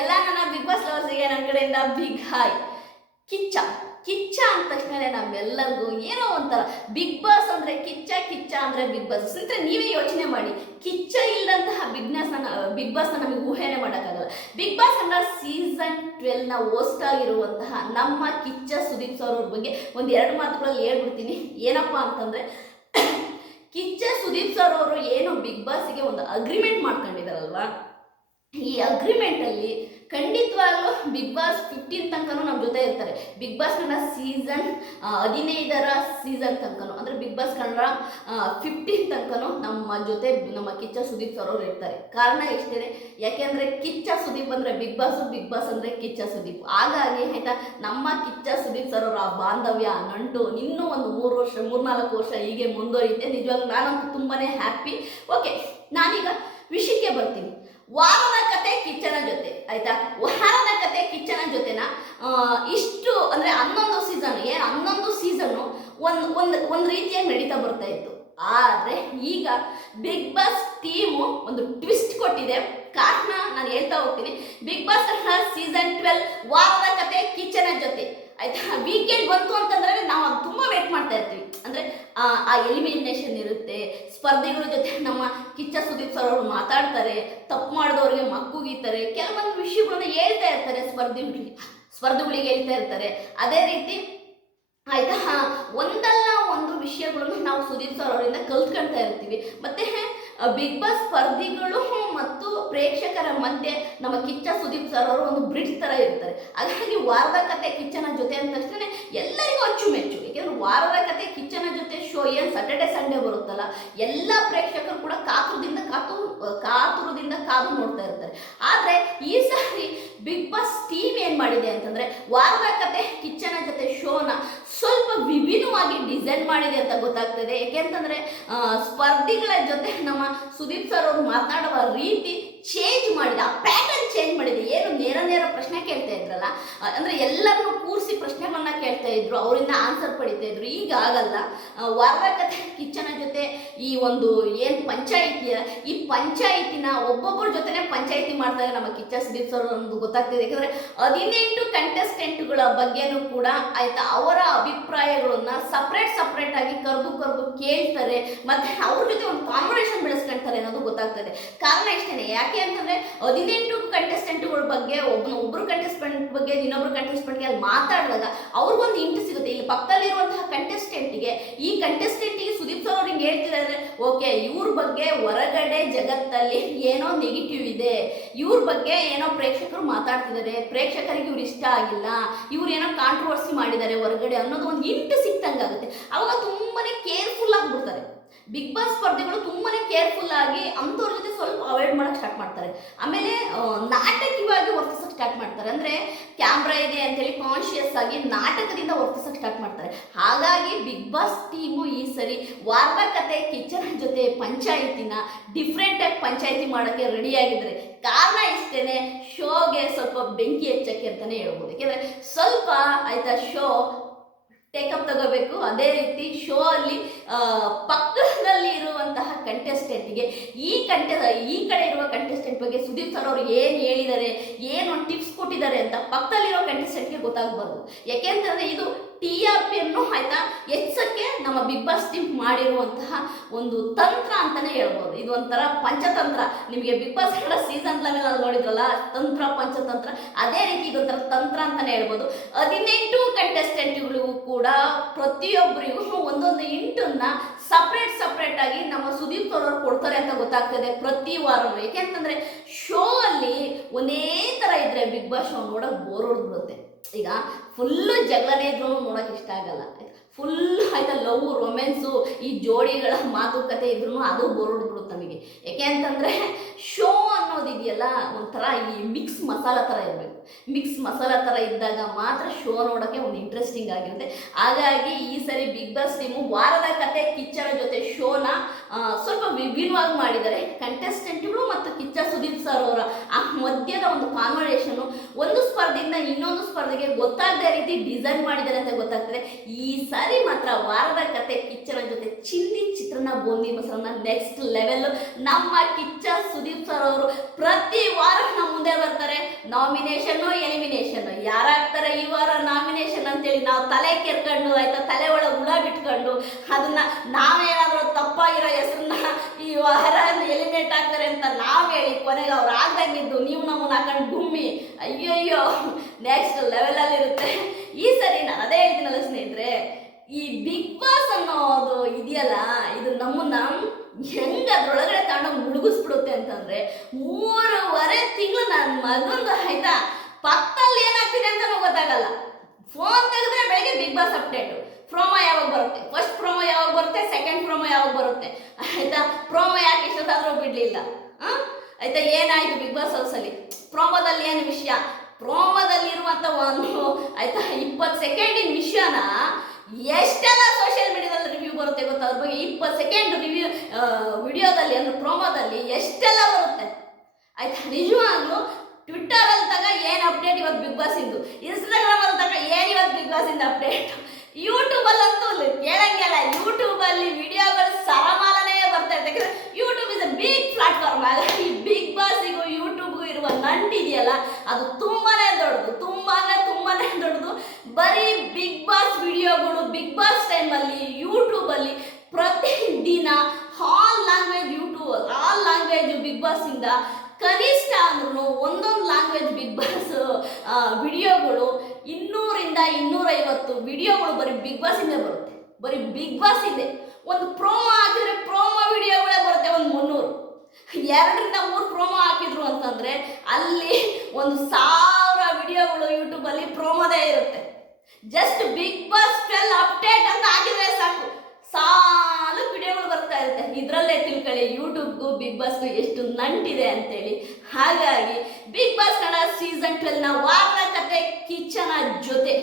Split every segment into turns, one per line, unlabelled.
ಎಲ್ಲ ನನ್ನ big boss ಲವರ್ಸಿಗೆ ನನ್ನ ಕಡೆಯಿಂದ ಬಿಗ್ ಹಾಯ್ ಕಿಚ್ಚ ಕಿಚ್ಚ ಅಂದ ತಕ್ಷಣ ನಮ್ಮೆಲ್ಲರಿಗೂ ಏನೋ ಒಂಥರ. ಬಿಗ್ ಬಾಸ್ ಅಂದರೆ ಕಿಚ್ಚ ಕಿಚ್ಚ ಅಂದರೆ ಬಿಗ್ ಬಾಸ್ ಅಂದರೆ ನೀವೇ ಯೋಚನೆ ಮಾಡಿ. ಕಿಚ್ಚ ಇಲ್ಲದಂತಹ ಬಿಗ್ನೆಸ್ ಬಿಗ್ ಬಾಸ್ ನಮಗೆ ಊಹೆನೆ ಮಾಡೋಕ್ಕಾಗಲ್ಲ. ಬಿಗ್ ಬಾಸ್ ಅಂದ್ರೆ ಸೀಸನ್ ಟ್ವೆಲ್ನ ಹೋಸ್ಟ್ ಆಗಿರುವಂತಹ ನಮ್ಮ ಕಿಚ್ಚ ಸುದೀಪ್ ಸರ್ ಅವ್ರ ಬಗ್ಗೆ ಒಂದು ಎರಡು ಮಾತುಗಳಲ್ಲಿ ಹೇಳ್ಬಿಡ್ತೀನಿ. ಏನಪ್ಪ ಅಂತಂದರೆ, ಕಿಚ್ಚ ಸುದೀಪ್ ಸರ್ ಅವರು ಏನು ಬಿಗ್ ಬಾಸ್ಗೆ ಒಂದು ಅಗ್ರಿಮೆಂಟ್ ಮಾಡ್ಕೊಂಡಿದ್ದಾರಲ್ವಾ? ಈ ಅಗ್ರಿಮೆಂಟ್ ಅಲ್ಲಿ ಖಂಡಿತವಾಗ್ಲೂ ಬಿಗ್ ಬಾಸ್ ಫಿಫ್ಟೀನ್ ತನಕನೂ ನಮ್ಮ ಜೊತೆ ಇರ್ತಾರೆ. ಬಿಗ್ ಬಾಸ್ ಕನ್ನಡ ಸೀಸನ್ ಹದಿನೈದರ ಸೀಸನ್ ತನಕನೂ, ಅಂದ್ರೆ ಬಿಗ್ ಬಾಸ್ ಕನ್ನಡ ಫಿಫ್ಟೀನ್ ತನಕನೂ ನಮ್ಮ ಜೊತೆ ನಮ್ಮ ಕಿಚ್ಚ ಸುದೀಪ್ ಸರ್ ಅವರು ಇರ್ತಾರೆ. ಕಾರಣ ಎಷ್ಟಿದೆ? ಯಾಕೆಂದ್ರೆ ಕಿಚ್ಚ ಸುದೀಪ್ ಅಂದ್ರೆ ಬಿಗ್ ಬಾಸ್ ಬಿಗ್ ಬಾಸ್ ಅಂದ್ರೆ ಕಿಚ್ಚ ಸುದೀಪ್. ಹಾಗಾಗಿ ಆಯಿತಾ, ನಮ್ಮ ಕಿಚ್ಚ ಸುದೀಪ್ ಸರ್ ಅವರ ಬಾಂಧವ್ಯ, ನಂಟು ಇನ್ನೂ ಒಂದು ಮೂರು ವರ್ಷ, ಮೂರ್ನಾಲ್ಕು ವರ್ಷ ಹೀಗೆ ಮುಂದುವರಿಯುತ್ತೆ. ನಿಜವಾಗ್ಲೂ ನಾನಂತೂ ತುಂಬಾನೇ ಹ್ಯಾಪಿ ಓಕೆ ನಾನೀಗ ವಿಷಯಕ್ಕೆ ಬರ್ತೀನಿ. ವಾರದ ಕತೆ ಕಿಚ್ಚನ ಜೊತೆ, ಆಯ್ತಾ? ವಾರದ ಕತೆ ಕಿಚ್ಚನ ಜೊತೆನ ಇಷ್ಟು, ಅಂದ್ರೆ ಹನ್ನೊಂದು ಸೀಸನ್ ಏನ್ ಹನ್ನೊಂದು ಸೀಸನ್ನು ಒಂದು ಒಂದು ಒಂದು ರೀತಿಯಾಗಿ ನಡೀತಾ ಬರ್ತಾ ಇತ್ತು. ಆದ್ರೆ ಈಗ ಬಿಗ್ ಬಾಸ್ ಟೀಮು ಒಂದು ಟ್ವಿಸ್ಟ್ ಕೊಟ್ಟಿದೆ. ಕಾರಣ ನಾನು ಹೇಳ್ತಾ ಹೋಗ್ತೀನಿ. ಬಿಗ್ ಬಾಸ್ ಸೀಸನ್ ಟ್ವೆಲ್ ವಾರದ ಕತೆ ಕಿಚ್ಚನ ಜೊತೆ, ಆಯ್ತಾ? ವೀಕೆಂಡ್ ಬಂತು ಅಂತಂದ್ರೆ ನಾವು ಅದು ತುಂಬಾ ವೇಟ್ ಮಾಡ್ತಾ ಇರ್ತೀವಿ ಅಂದ್ರೆ, ಆ ಎಲಿಮಿನೇಷನ್ ಇರುತ್ತೆ, ಸ್ಪರ್ಧಿಗಳ ಜೊತೆ ನಮ್ಮ ಕಿಚ್ಚ ಸುದೀಪ್ ಸರ್ ಅವರು ಮಾತಾಡ್ತಾರೆ, ತಪ್ಪು ಮಾಡಿದವ್ರಿಗೆ ಮಕ್ಕುಗೀತಾರೆ, ಕೆಲವೊಂದು ವಿಷಯಗಳನ್ನ ಹೇಳ್ತಾ ಇರ್ತಾರೆ ಸ್ಪರ್ಧಿಗಳಿಗೆ ಸ್ಪರ್ಧಿಗಳಿಗೆ ಹೇಳ್ತಾ ಇರ್ತಾರೆ. ಅದೇ ರೀತಿ ಆಯ್ತಾ? ಒಂದಲ್ಲ ಒಂದು ವಿಷಯಗಳನ್ನು ನಾವು ಸುದೀಪ್ ಸರ್ ಅವರಿಂದ ಕಲ್ತ್ಕೊಳ್ತಾ ಇರ್ತೀವಿ. ಮತ್ತೆ ಬಿಗ್ ಬಾಸ್ ಸ್ಪರ್ಧಿಗಳು ಮತ್ತು ಪ್ರೇಕ್ಷಕರ ಮಧ್ಯೆ ನಮ್ಮ ಕಿಚ್ಚ ಸುದೀಪ್ ಸರ್ ಅವರು ಒಂದು ಬ್ರಿಡ್ಜ್ ತರ ಇರ್ತಾರೆ. ಹಾಗಾಗಿ ವಾರದ ಕತೆ ಕಿಚ್ಚನ ಜೊತೆ ಅಂದ ತಕ್ಷಣ ಎಲ್ಲರಿಗೂ ಅಚ್ಚುಮೆಚ್ಚು. ಯಾಕೆಂದ್ರೆ ವಾರದ ಕತೆ ಕಿಚ್ಚನ ಜೊತೆ ಶೋ ಏನು ಸ್ಯಾಟರ್ಡೆ ಸಂಡೇ ಬರುತ್ತಲ್ಲ, ಎಲ್ಲ ಪ್ರೇಕ್ಷಕರು ಕೂಡ ಕಾತುರದಿಂದ ಕಾತು ಕಾದು ನೋಡ್ತಾ ಇರ್ತಾರೆ. ಆದರೆ ಈ ಸಾರಿ ಬಿಗ್ ಬಾಸ್ ಟೀಮ್ ಏನು ಮಾಡಿದೆ ಅಂತಂದ್ರೆ ವಾರದ ಕತೆ, ಕಿಚ್ಚನ ಜೊತೆ ಶೋನ ಸ್ವಲ್ಪ ವಿಭಿನ್ನವಾಗಿ ಡಿಸೈನ್ ಮಾಡಿದೆ ಅಂತ ಗೊತ್ತಾಗ್ತದೆ. ಯಾಕೆಂತಂದ್ರೆ ಸ್ಪರ್ಧಿಗಳ ಜೊತೆ ನಮ್ಮ ಸುದೀಪ್ ಸರ್ ಅವರು ಮಾತನಾಡುವ ರೀತಿ ಚೇಂಜ್ ಮಾಡಿದೆ. ಆ ಪ್ಯಾಟರ್ನ್ ಚೇಂಜ್ ಮಾಡಿದೆ. ಏನು ನೇರ ನೇರ ಪ್ರಶ್ನೆ ಕೇಳ್ತಾ ಇದ್ರಲ್ಲ. ಅಂದರೆ ಎಲ್ಲರನ್ನು ಕೇಳ್ತಾ ಇದ್ರು, ಅವರಿಂದ ಆನ್ಸರ್ ಪಡಿತಾ ಇದ್ರು. ಈಗ ಆಗಲ್ಲ. ವಾರದ ಕಿಚ್ಚನ ಜೊತೆ ಈ ಒಂದು ಏನು ಪಂಚಾಯಿತಿಯ ಈ ಪಂಚಾಯಿತಿನ ಒಬ್ಬೊಬ್ಬರ ಜೊತೆನೆ ಪಂಚಾಯಿತಿ ಮಾಡ್ತಾರೆ ನಮ್ಮ ಕಿಚ್ಚ ಸುದೀಪ್ ಸರ್ ನಮ್ದು ಗೊತ್ತಾಗ್ತಿದೆ. ಯಾಕಂದ್ರೆ ಹದಿನೆಂಟು ಕಂಟೆಸ್ಟೆಂಟ್ಗಳ ಬಗ್ಗೆನೂ ಕೂಡ ಆಯ್ತಾ ಅವರ ಅಭಿಪ್ರಾಯಗಳನ್ನ ಸಪ್ರೇಟ್ ಸಪ್ರೇಟ್ ಆಗಿ ಕರೆದು ಕರೆದು ಕೇಳ್ತಾರೆ. ಮತ್ತೆ ಅವ್ರ ಜೊತೆ ಒಂದು ಕಾನ್ವರ್ಸೇಷನ್ ಬೆಳೆಸ್ಕೊಂತಾರೆ ಅನ್ನೋದು ಗೊತ್ತಾಗ್ತದೆ. ಕಾರಣ ಇಷ್ಟೇ ಯಾಕೆ ಅಂತಂದ್ರೆ ಹದಿನೆಂಟು ಕಂಟೆಸ್ಟೆಂಟ್ಗಳ ಬಗ್ಗೆ ಒಬ್ಬ ಒಬ್ರು ಕಂಟೆಸ್ಟೆಂಟ್ ಬಗ್ಗೆ ಇನ್ನೊಬ್ರು ಕಂಟೆಸ್ಟೆಂಟ್ಗೆ ಅಲ್ಲಿ ಮಾತಾಡಿದಾಗ ಅವ್ರಿಗೊಂದು ಇಂಟು ಸಿಗುತ್ತೆ. ಇಲ್ಲಿ ಪಕ್ಕದಲ್ಲಿರುವಂತಹ ಕಂಟೆಸ್ಟೆಂಟ್ಗೆ ಈ ಕಂಟೆಸ್ಟೆಂಟ್ಗೆ ಸುದೀಪ್ ಸರ್ ಅವ್ರಿಗೆ ಹೇಳ್ತಿದ್ದಾರೆ ಓಕೆ, ಇವ್ರ ಬಗ್ಗೆ ಹೊರಗಡೆ ಜಗತ್ತಲ್ಲಿ ಏನೋ ನೆಗೆಟಿವ್ ಇದೆ. ಇವ್ರ ಬಗ್ಗೆ ಏನೋ ಪ್ರೇಕ್ಷಕರು ಮಾತಾಡ್ತಿದ್ದಾರೆ. ಪ್ರೇಕ್ಷಕರಿಗೆ ಇವ್ರು ಇಷ್ಟ ಆಗಿಲ್ಲ. ಇವ್ರು ಏನೋ ಕಾಂಟ್ರವರ್ಸಿ ಮಾಡಿದ್ದಾರೆ ಹೊರಗಡೆ ಅನ್ನೋದು ಒಂದು ಇಂಟು ಸಿಕ್ತಂಗಾಗುತ್ತೆ. ಅವಾಗ ತುಂಬಾನೇ ಕೇರ್ಫುಲ್ ಆಗಿಬಿಡ್ತಾರೆ ಬಿಗ್ ಬಾಸ್ ಸ್ಪರ್ಧೆಗಳು ತುಂಬಾನೇ ಕೇರ್ಫುಲ್ ಆಗಿ ಅಂಥವ್ರ ಜೊತೆ ಸ್ವಲ್ಪ ಅವಾಯ್ಡ್ ಮಾಡಕ್ ಸ್ಟಾರ್ಟ್ ಮಾಡ್ತಾರೆ. ಆಮೇಲೆ ನಾಟಕೀಯವಾಗಿ ವರ್ತಿಸೋಕೆ ಸ್ಟಾರ್ಟ್ ಮಾಡ್ತಾರೆ. ಅಂದ್ರೆ ಕ್ಯಾಮ್ರಾ ಇದೆ ಅಂತೇಳಿ ಕಾನ್ಶಿಯಸ್ ಆಗಿ ನಾಟಕದಿಂದ ವರ್ತಿಸೋಕೆ ಸ್ಟಾರ್ಟ್ ಮಾಡ್ತಾರೆ. ಹಾಗಾಗಿ ಬಿಗ್ ಬಾಸ್ ಟೀಮು ಈ ಸರಿ ಕತೆ, ಕಿಚನ್ ಜೊತೆ ಪಂಚಾಯಿತಿನ ಡಿಫ್ರೆಂಟ್ ಆಗಿ ಪಂಚಾಯಿತಿ ಮಾಡೋಕ್ಕೆ ರೆಡಿ ಆಗಿದ್ದಾರೆ. ಕಾರಣ ಇಷ್ಟೇನೆ ಶೋಗೆ ಸ್ವಲ್ಪ ಬೆಂಕಿ ಹೆಚ್ಚಕ್ಕೆ ಅಂತಾನೆ ಹೇಳ್ಬೋದು. ಯಾಕೆಂದರೆ ಸ್ವಲ್ಪ, ಆಯ್ತಾ ಶೋ ಟೇಕಪ್ ತಗೋಬೇಕು. ಅದೇ ರೀತಿ ಶೋ ಅಲ್ಲಿ ಪಕ್ಕ ಕಂಟೆಸ್ಟೆಂಟ್ಗೆ ಈ ಕಂಟೆ ಈ ಕಡೆ ಇರುವ ಕಂಟೆಸ್ಟೆಂಟ್ ಬಗ್ಗೆ ಸುದೀಪ್ ಸರ್ ಅವರು ಏನು ಹೇಳಿದ್ದಾರೆ, ಏನು ಟಿಪ್ಸ್ ಕೊಟ್ಟಿದ್ದಾರೆ ಅಂತ ಪಕ್ಕದಲ್ಲಿರೋ ಕಂಟೆಸ್ಟೆಂಟ್ಗೆ ಗೊತ್ತಾಗಬಾರ್ದು. ಯಾಕೆಂತಂದ್ರೆ ಇದು ಟಿ ಆರ್ ಪಿಯನ್ನು ಆಯ್ತಾ ಹೆಚ್ಚಕ್ಕೆ ನಮ್ಮ ಬಿಗ್ ಬಾಸ್ ಟೀಮ್ ಮಾಡಿರುವಂತಹ ಒಂದು ತಂತ್ರ ಅಂತಲೇ ಹೇಳ್ಬೋದು. ಇದು ಒಂಥರ ಪಂಚತಂತ್ರ. ನಿಮಗೆ Bigg Boss Kannada season level ಅಲ್ಲಿ ನೋಡಿದ್ರಲ್ಲ, ತಂತ್ರ, ಪಂಚತಂತ್ರ, ಅದೇ ರೀತಿ ಇದೊಂಥರ ತಂತ್ರ ಅಂತಲೇ ಹೇಳ್ಬೋದು. ಹದಿನೆಂಟು ಕಂಟೆಸ್ಟೆಂಟ್ಗಳಿಗೂ ಕೂಡ ಪ್ರತಿಯೊಬ್ಬರಿಗೂ ಒಂದೊಂದು ಇಂಟನ್ನ ಸಪ್ರೇಟ್ ಸಪ್ರೇಟ್ ಆಗಿ ನಮ್ಮ ಸುದೀಪ್ ತೋರವ್ರು ಕೊಡ್ತಾರೆ ಅಂತ ಗೊತ್ತಾಗ್ತದೆ ಪ್ರತಿ ವಾರನೂ. ಯಾಕೆಂತಂದ್ರೆ ಶೋ ಅಲ್ಲಿ ಒಂದೇ ತರ ಇದ್ರೆ ಬಿಗ್ ಬಾಸ್ ಶೋ ನೋಡಕ್ ಬೋರ್ ಹೊಡೆದ್ಬಿಡುತ್ತೆ. ಈಗ ಫುಲ್ಲು ಜಗಳನೇ ಇದ್ರು ನೋಡಕ್ ಇಷ್ಟ ಆಗಲ್ಲ. ಫುಲ್ ಆಯ್ತಾ ಲವ್ ರೊಮ್ಯಾನ್ಸು ಈ ಜೋಡಿಗಳ ಮಾತುಕತೆ ಇದ್ರೂ ಅದು ಬೋರ್ ಹೊಡ್ಬಿಡುತ್ತೆ ನಮಗೆ. ಯಾಕೆ ಅಂತಂದ್ರೆ ಶೋ ಅನ್ನೋದಿದೆಯಲ್ಲ ಒಂಥರ ಈ ಮಿಕ್ಸ್ ಮಸಾಲ ಥರ ಇರಬೇಕು. ಮಿಕ್ಸ್ ಮಸಾಲ ಥರ ಇದ್ದಾಗ ಮಾತ್ರ ಶೋ ನೋಡೋಕ್ಕೆ ಒಂದು ಇಂಟ್ರೆಸ್ಟಿಂಗ್ ಆಗಿರುತ್ತೆ. ಹಾಗಾಗಿ ಈ ಸರಿ ಬಿಗ್ ಬಾಸ್ ಟೀಮು ವಾರದ ಕತೆ ಕಿಚ್ಚರ ಜೊತೆ ಶೋನ ಸ್ವಲ್ಪ ವಿಭಿನ್ನವಾಗಿ ಮಾಡಿದ್ದಾರೆ. ಕಂಟೆಸ್ಟೆಂಟ್ಗಳು ಮತ್ತು ಕಿಚ್ಚ ಸುದೀಪ್ ಸರ್ ಅವರ ಆ ಮಧ್ಯದ ಒಂದು ಕಾನ್ವರ್ಸೇಷನ್ ಒಂದು ಸ್ಪರ್ಧೆಯಿಂದ ಇನ್ನೊಂದು ಸ್ಪರ್ಧೆಗೆ ಗೊತ್ತಾಗದ ರೀತಿ ಡಿಸೈನ್ ಮಾಡಿದ್ದಾರೆ ಅಂತ ಗೊತ್ತಾಗ್ತದೆ. ಈ ಸಾರಿ ಮಾತ್ರ ವಾರದ ಕತೆ ಕಿಚ್ಚನ ಜೊತೆ ಚಿಲ್ಲಿ ಚಿತ್ರನ ಬೂಂದಿ ಮೊಸರನ್ನ ನೆಕ್ಸ್ಟ್ ಲೆವೆಲ್ ನಮ್ಮ ಕಿಚ್ಚ ಸುದೀಪ್ ಸರ್ ಅವರು ಪ್ರತಿ ವಾರ ನಮ್ಮ ಮುಂದೆ ಬರ್ತಾರೆ. ನಾಮಿನೇಷನ್ನು ಎಲಿಮಿನೇಷನ್ ಯಾರಾಗ್ತಾರೆ ಈ ವಾರ ನಾಮಿನೇಷನ್ ಅಂತೇಳಿ ನಾವು ತಲೆ ಕೆರ್ಕೊಂಡು, ಆಯ್ತಾ, ತಲೆ ಒಳಗೆ ಹುಳ ಬಿಟ್ಕೊಂಡು, ಅದನ್ನ ನಾವೇನಾದರೂ ತಪ್ಪಾಗಿರೋ ಹೆಸರನ್ನ ಈ ವಾರ ಎಲಿಮಿನೇಟ್ ಆಗ್ತಾರೆ ಅಂತ ನಾವು ಹೇಳಿ ಕೊನೆಗೆ ಅವ್ರು ಆಗ್ದಂಗಿದ್ದು ನೀವು ನಮ್ಮನ್ನ ಹಾಕೊಂಡು ಗುಮ್ಮಿ ಅಯ್ಯಯ್ಯೋ ನೆಕ್ಸ್ಟ್ ಲೆವೆಲಲ್ಲಿ ಇರುತ್ತೆ. ಈ ಸರಿ ನಾನು ಅದೇ ಹೇಳ್ತೀನಲ್ಲ ಸ್ನೇಹಿತರೆ, ಈ ಬಿಗ್ ಬಾಸ್ ಅನ್ನೋದು ಇದೆಯಲ್ಲ, ಇದು ನಮ್ಮನ್ನ ಹೆಂಗ ಅದ್ರೊಳಗಡೆ ತಗೊಂಡೋಗಿ ಮುಳುಗಿಸ್ಬಿಡುತ್ತೆ ಅಂತಂದ್ರೆ, ಮೂರುವರೆ ತಿಂಗಳು ನನ್ನ ಮಗಂದು ಆಯ್ತಾ, ಪಕ್ಕದಲ್ಲಿ ಏನಾಗ್ತಿದೆ ಅಂತ ಗೊತ್ತಾಗಲ್ಲ. ಫೋನ್ ತೆಗೆದ್ರೆ ಬೆಳಗ್ಗೆ ಬಿಗ್ ಬಾಸ್ ಅಪ್ಡೇಟು ಪ್ರೋಮೋ ಯಾವಾಗ ಬರುತ್ತೆ? ಫಸ್ಟ್ ಪ್ರೋಮೋ ಯಾವಾಗ ಬರುತ್ತೆ? ಸೆಕೆಂಡ್ ಪ್ರೋಮೋ ಯಾವಾಗ ಬರುತ್ತೆ? ಆಯ್ತಾ? ಪ್ರೋಮೋ ಯಾಕೆ ಇಷ್ಟೊತ್ತಾದರೂ ಬಿಡ್ಲಿಲ್ಲ. ಹಾಂ? ಆಯ್ತಾ, ಏನಾಯ್ತು ಬಿಗ್ ಬಾಸ್ ಹೌಸಲ್ಲಿ ಪ್ರೋಮೋದಲ್ಲಿ ಏನು ವಿಷಯ? ಪ್ರೋಮೋದಲ್ಲಿ ಇರುವಂತ ಒಂದು, ಆಯ್ತಾ, ಇಪ್ಪತ್ತು ಸೆಕೆಂಡಿನ ವಿಷಯನ ಎಷ್ಟೆಲ್ಲ ಸೋಷಿಯಲ್ ಮೀಡಿಯಾದಲ್ಲಿ ರಿವ್ಯೂ ಬರುತ್ತೆ ಗೊತ್ತಾ? ಅದ್ರ ಬಗ್ಗೆ ಇಪ್ಪತ್ತು ಸೆಕೆಂಡ್ ರಿವ್ಯೂ ವಿಡಿಯೋದಲ್ಲಿ ಅಂದ್ರೆ ಪ್ರೋಮೋದಲ್ಲಿ ಎಷ್ಟೆಲ್ಲ ಬರುತ್ತೆ? ಆಯ್ತಾ, ನಿಜವಾಗ್ಲೂ ಟ್ವಿಟ್ಟರ್ ಅಲ್ಲಿ ತಗ ಏನು ಅಪ್ಡೇಟ್ ಇವತ್ತು ಬಿಗ್ ಬಾಸ್ ಇಂದು? ಇನ್ಸ್ಟಾಗ್ರಾಮ್ ಅಲ್ಲಿ ತಗ ಏನು ಇವತ್ತು ಬಿಗ್ ಬಾಸ್ ಇಂದ ಅಪ್ಡೇಟ್ ಯೂಟ್ಯೂಬಲ್ಲಂತೂ ಕೇಳಂಗಿಲ್ಲ. ಯೂಟ್ಯೂಬಲ್ಲಿ ವಿಡಿಯೋಗಳು ಸರಮಾಲನೇ ಬರ್ತಾ ಇರುತ್ತೆ ಯಾಕಂದ್ರೆ YouTube is a big platform ಹಾಗಾಗಿ ಬಿಗ್ ಬಾಸ್ಗೂ ಯೂಟ್ಯೂಬ್ಗೂ ಇರುವ ನಂಟಿದೆಯಲ್ಲ ಅದು ತುಂಬಾನೇ ದೊಡ್ಡದು, ತುಂಬಾನೇ ತುಂಬಾನೇ ದೊಡ್ಡದು. ಬರೀ ಬಿಗ್ ಬಾಸ್ ವಿಡಿಯೋಗಳು ಬಿಗ್ ಬಾಸ್ ಟೈಮಲ್ಲಿ ಯೂಟ್ಯೂಬಲ್ಲಿ ಪ್ರತಿದಿನ all language YouTube all language Bigg ಬಾಸಿಂದ ಕನಿಷ್ಠ ಅಂದ್ರೂ ಒಂದೊಂದು ಲ್ಯಾಂಗ್ವೇಜ್ ಬಿಗ್ ಬಾಸ್ ವಿಡಿಯೋಗಳು ಇನ್ನೂರಿಂದ ಇನ್ನೂರೈವತ್ತು ವಿಡಿಯೋಗಳು ಬರೀ ಬಿಗ್ ಬಾಸಿಂದ ಬರುತ್ತೆ. ಬರೀ ಬಿಗ್ ಬಾಸ್ ಇದೆ. ಒಂದು ಪ್ರೋಮೋ ಹಾಕಿದ್ರೆ ಪ್ರೋಮೋ ವಿಡಿಯೋಗಳೇ ಬರುತ್ತೆ ಒಂದು ಮುನ್ನೂರು. ಎರಡರಿಂದ ಮೂರು ಪ್ರೋಮೋ ಹಾಕಿದ್ರು ಅಂತಂದ್ರೆ ಅಲ್ಲಿ ಒಂದು ಸಾವಿರ ವಿಡಿಯೋಗಳು ಯೂಟ್ಯೂಬಲ್ಲಿ ಪ್ರೋಮೋದೇ ಇರುತ್ತೆ. Just Bigg Boss twelve update ಅಂತ ಹಾಕಿದ್ರೆ ಸಾಕು. ಸಾಲು ವಿಡಿಯೋಗಳು ಬರ್ತಾ ಇರುತ್ತೆ. ಇದರಲ್ಲೇ ತಿಳ್ಕೊಳ್ಳಿ ಯೂಟ್ಯೂಬ್ಗೂ ಬಿಗ್ ಬಾಸ್ಗೂ ಎಷ್ಟು ನಂಟಿದೆ ಅಂತೇಳಿ. ಹಾಗಾಗಿ ಬಿಗ್ ಬಾಸ್ ಕನ್ನಡ ಸೀಸನ್ ಟೆಲ್ನ ವಾರ ಕತೆ ಕಿಚನ ಜೊತೆ.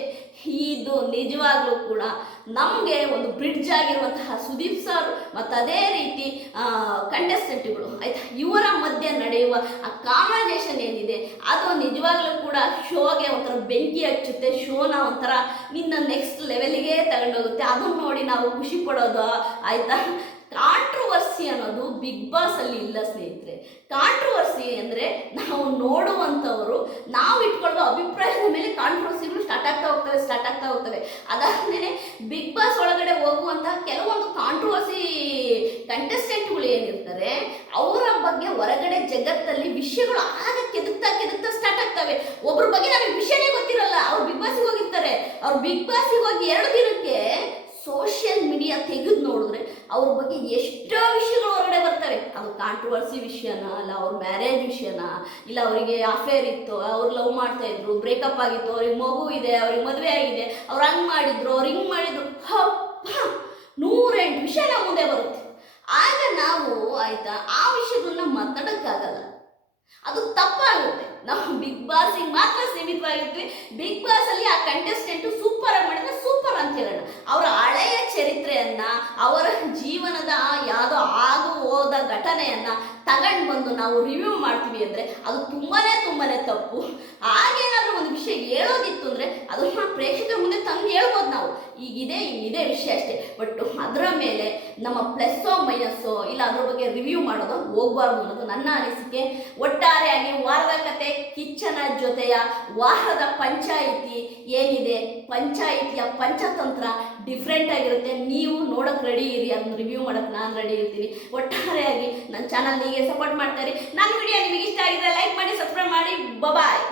ಇದು ನಿಜವಾಗ್ಲೂ ಕೂಡ ನಮಗೆ ಒಂದು ಬ್ರಿಡ್ಜ್ ಆಗಿರುವಂತಹ ಸುದೀಪ್ ಸರ್ ಮತ್ತು ಅದೇ ರೀತಿ ಕಂಟೆಸ್ಟೆಂಟ್ಗಳು ಆಯ್ತಾ? ಇವರ ಮಧ್ಯೆ ನಡೆಯುವ ಆ ಕಾನ್ವರ್ಸೇಷನ್ ಏನಿದೆ, ಅದು ನಿಜವಾಗ್ಲೂ ಕೂಡ ಶೋಗೆ ಒಂಥರ ಬೆಂಕಿ ಹಚ್ಚುತ್ತೆ. ಶೋನ ಒಂಥರ ನಿನ್ನ ನೆಕ್ಸ್ಟ್ ಲೆವೆಲ್ಗೆ ತಗೊಂಡೋಗುತ್ತೆ. ಅದನ್ನ ನೋಡಿ ನಾವು ಖುಷಿ ಪಡೋದು, ಆಯ್ತಾ? ಕಾಂಟ್ರವರ್ಸಿ ಅನ್ನೋದು ಬಿಗ್ ಬಾಸ್ ಅಲ್ಲಿ ಇಲ್ಲ, ಸ್ನೇಹಿತರೆ. ಕಾಂಟ್ರವರ್ಸಿ ಅಂದ್ರೆ ನಾವು ನೋಡುವಂತವರು ನಾವು ಇಟ್ಕೊಳ್ಳೋ ಅಭಿಪ್ರಾಯದ ಮೇಲೆ ಕಾಂಟ್ರವರ್ಸಿಗಳು ಸ್ಟಾರ್ಟ್ ಆಗ್ತಾ ಹೋಗ್ತವೆ ಸ್ಟಾರ್ಟ್ ಆಗ್ತಾ ಹೋಗ್ತವೆ. ಅದಾದ್ಮೇಲೆ ಬಿಗ್ ಬಾಸ್ ಒಳಗಡೆ ಹೋಗುವಂತಹ ಕೆಲವೊಂದು ಕಾಂಟ್ರವರ್ಸಿ ಕಂಟೆಸ್ಟೆಂಟ್ಗಳು ಏನಿರ್ತಾರೆ, ಅವರ ಬಗ್ಗೆ ಹೊರಗಡೆ ಜಗತ್ತಲ್ಲಿ ವಿಷಯಗಳು ಆಗ ಕೆದಕ್ತಾ ಕೆದಕ್ತಾ ಸ್ಟಾರ್ಟ್ ಆಗ್ತವೆ. ಒಬ್ರ ಬಗ್ಗೆ ನಮಗೆ ವಿಷಯನೇ ಗೊತ್ತಿರಲ್ಲ. ಅವ್ರು ಬಿಗ್ ಬಾಸ್ಗೆ ಹೋಗಿರ್ತಾರೆ. ಅವ್ರು ಬಿಗ್ ಬಾಸ್ಗೆ ಹೋಗಿ ಎರಡು ದಿನಕ್ಕೆ ಸೋಷಿಯಲ್ ಮೀಡಿಯಾ ತೆಗೆದು ನೋಡಿದ್ರೆ ಅವ್ರ ಬಗ್ಗೆ ಎಷ್ಟೋ ವಿಷಯಗಳು ಹೊರಗಡೆ ಬರ್ತವೆ. ಅದು ಕಾಂಟ್ರವರ್ಸಿ ವಿಷಯನ ಅಲ್ಲ ಅವ್ರ ಮ್ಯಾರೇಜ್ ವಿಷಯನ, ಇಲ್ಲ ಅವರಿಗೆ ಅಫೇರ್ ಇತ್ತು, ಅವ್ರು ಲವ್ ಮಾಡ್ತಾ ಇದ್ರು ಬ್ರೇಕಪ್ ಆಗಿತ್ತು, ಅವ್ರಿಗೆ ಮಗು ಇದೆ, ಅವ್ರಿಗೆ ಮದುವೆ ಆಗಿದೆ, ಅವ್ರು ಹಂಗ್ ಮಾಡಿದ್ರು, ಅವ್ರು ಹಿಂಗೆ ಮಾಡಿದ್ರು ಹಪ್ಪ ನೂರೆಂಟು ವಿಷಯ ನಮ್ಮ ಮುಂದೆ ಬರುತ್ತೆ. ಆಗ ನಾವು ಆಯ್ತಾ, ಆ ವಿಷಯಗಳನ್ನ ಮಾತಾಡೋಕ್ಕಾಗಲ್ಲ. ಅದು ತಪ್ಪಾಗುತ್ತೆ. ನಾವು ಬಿಗ್ ಬಾಸಿಗೆ ಮಾತ್ರ ಸೀಮಿತವಾಗಿರ್ತೀವಿ ಬಿಗ್ ಬಾಸ್ ಅಲ್ಲಿ ಆ ಕಂಟೆಸ್ಟೆಂಟ್ ಸೂಪರ್ ಆಗಿ ಮಾಡಿದ್ರೆ ಸೂಪರ್ ಅಂತ ಹೇಳೋಣ. ಅವರ ಹಳೆಯ ಚರಿತ್ರೆಯನ್ನ, ಅವರ ಜೀವನದ ಯಾವುದೋ ಆಗು ಹೋದ ಘಟನೆಯನ್ನ ತಗೊಂಡು ಬಂದು ನಾವು ರಿವ್ಯೂ ಮಾಡ್ತೀವಿ ಅಂದ್ರೆ ಅದು ತುಂಬಾನೇ ತುಂಬಾನೇ ತಪ್ಪು. ಹಾಗೇನಾದ್ರೂ ಒಂದು ಹೇಳೋದಿತ್ತು ಅಂದರೆ ಅದನ್ನ ಪ್ರೇಕ್ಷಕರ ಮುಂದೆ ತಂದು ಹೇಳ್ಬೋದು ನಾವು. ಈಗಿದೆ ಇದೇ ವಿಷಯ ಅಷ್ಟೇ. ಬಟ್ ಅದರ ಮೇಲೆ ನಮ್ಮ ಪ್ಲಸ್ಸೋ ಮೈನಸ್ಸೋ ಇಲ್ಲ ಅದ್ರ ಬಗ್ಗೆ ರಿವ್ಯೂ ಮಾಡೋದು ಹೋಗ್ಬಾರ್ದು ಅನ್ನೋದು ನನ್ನ ಅನಿಸಿಕೆ. ಒಟ್ಟಾರೆಯಾಗಿ ವಾರದ ಕತೆ ಕಿಚ್ಚನ ಜೊತೆಯ ವಾರದ ಪಂಚಾಯಿತಿ ಏನಿದೆ? ಪಂಚಾಯಿತಿಯ ಪಂಚತಂತ್ರ ಡಿಫ್ರೆಂಟ್ ಆಗಿರುತ್ತೆ. ನೀವು ನೋಡೋಕೆ ರೆಡಿ ಇರಿ, ಅದನ್ನ ರಿವ್ಯೂ ಮಾಡೋಕ್ಕೆ ನಾನು ರೆಡಿ ಇರ್ತೀನಿ. ಒಟ್ಟಾರೆಯಾಗಿ ನನ್ನ ಚಾನಲ್ ಹೀಗೆ ಸಪೋರ್ಟ್ ಮಾಡ್ತಾರೆ ನನ್ನ ವಿಡಿಯೋ ನಿಮಗೆ ಇಷ್ಟ ಆಗಿದ್ರೆ ಲೈಕ್ ಮಾಡಿ ಸಬ್ಸ್ಕ್ರೈಬ್ ಮಾಡಿ. ಬಬಾಯ್